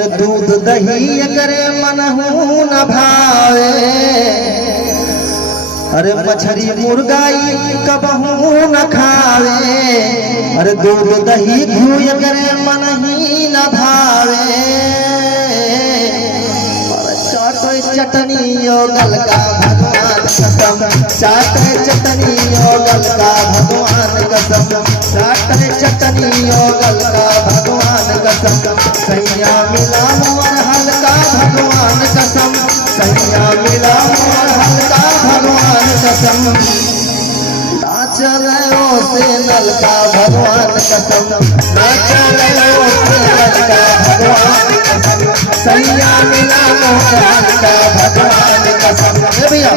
अरे दूध दही करे मनहू न भावे, अरे मछली मुर्गाई कबहू न खावे, अरे दूध दही घी करे मन ही न भावे, चटनी योगल का भगवान कसम, चाटे चटनी योगल का भगवान कसम, चाटे चटनी योगल का भगवान कसम, सैया मिला मोर हल्का भगवान कसम, सैया मिला मोर हल्का भगवान कसम, नाचलो से नलका भगवान कसम, नाचलो से नलका भगवान कसम, सैया मिला मोर हल्का भगवान कसम। भैया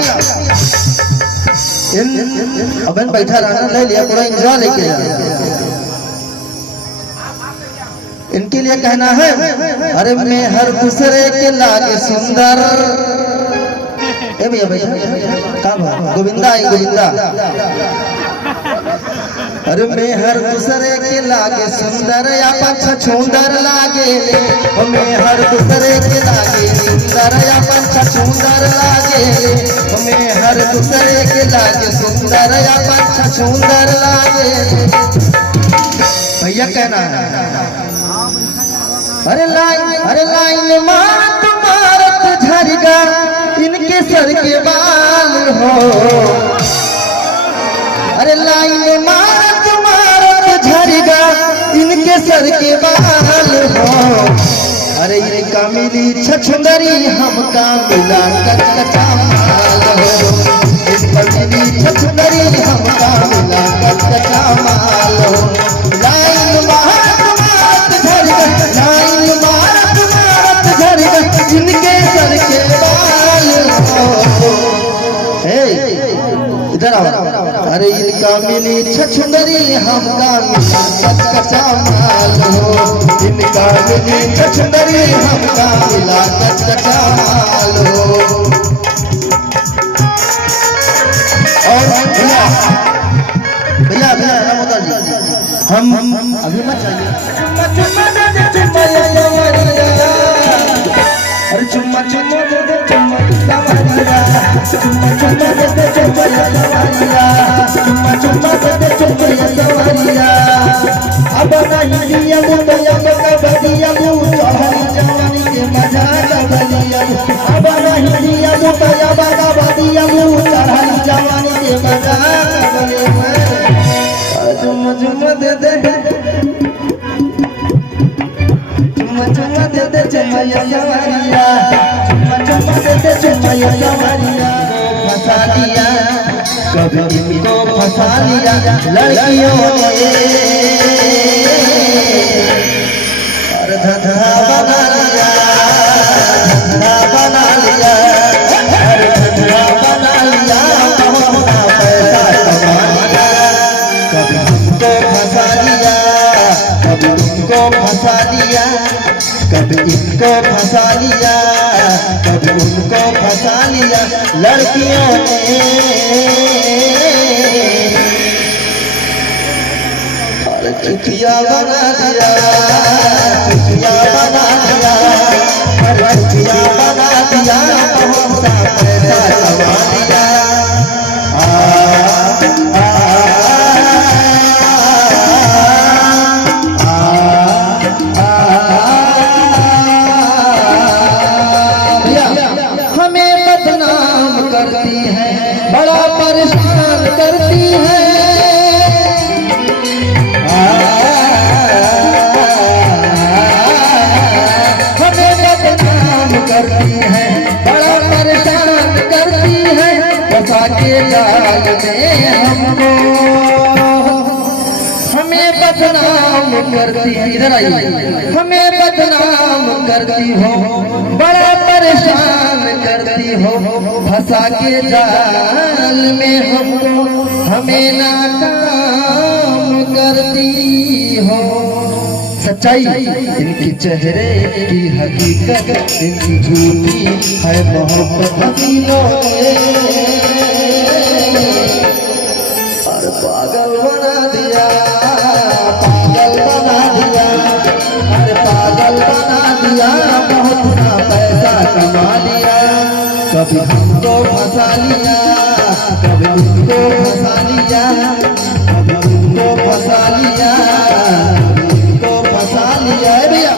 अबन बैठा रहना, ले लिया पूरा इंजॉय लेके इनके लिए कहना है, अरे मैं हर दूसरे के लागे सुंदर, ए भैया भैया गोविंदा आई गोविंदा, अरे मैं हर दूसरे के लागे सुंदर या पंछ छुंदर लागे, मैं हर दूसरे के लागे सुंदर या पंछ छुंदर लागे, मैं हर दूसरे के लागे सुंदर या पंछ छुंदर लागे। भैया कहना है, अरे लाइन मारत मारत झरगा इनके सर के बाल हो, अरे लाइन मारत मारत झरगा इनके सर के बाल हो, अरे इनका मिली छछुंदरी हमका मिला कचकचा माल हो, इनका मिली छछुंदरी हमका मिला कचकचा माल हो, लाइन मारत मारत झरगा, लाइन मारत मारत झरगा इनके सर के बाल हो। इधर आओ, अरे इनका मिली छछुंदरी हमका मिला कचकचा माल हो, इनका मिली छछुंदरी हमका मिला कचकचा माल हो। और भैया भैया भैया रामोदा जी, हम अभी मत चाहिए, अरे चुम्मा चुम्मा दे दे चुम्मा सवारिया, चुम्मा चुम्मा दे दे चुम्मा सवारिया, चुम्मा चुम्मा दे दे चुम्मा सवारिया, अब नहीं दिया मुतया का बदिया मु चढ़ी जवानी के मजा का बदिया, अब नहीं दिया मुतया का बदिया मु चढ़ी जवानी के मजा का बदिया, चुम्मा चुम्मा दे दे चुम्मा चुम्मा दे दे चुम्मा सवारिया, चुम्मा चुम्मा दे दे चुम्मा सवारिया, फंसा दिया कभी इनको फंसा लिया लड़कियों ने, और धंधा बना लिया, धंधा बना लिया, और धंधा बना लिया, अपना पैसा कमा लिया, कभी इनको फंसा लिया, कभी इनको फंसा लिया, कभी इनको फंसा लिया, कभी उनको फंसा लिया लड़कियों ने, और चुतिया बना दिया, चुतिया बना दिया, और चुतिया बना दिया, बहुत सा पैसा कमा लिया। बड़ा परेशान करती है, हमें बदनाम करती है, बड़ा परेशान करती है, फंसा के जाल में हमको, हमें बदनाम करती है, इधर आइए, हमें बदनाम करती हो, बड़ा परेशान करती हो, फंसा के जाल में हमको, हमें नाकाम करती हो। सच्चाई इनकी चेहरे की हकीकत, इनकी झूठी है मोहब्बत हसीनों में, और पागल बना दिया, पागल बना दिया, अरे पागल बना लिया, बहुत सा पैसा कमा लिया, कभी हमको फंसा लिया, कभी उसको फंसा लिया।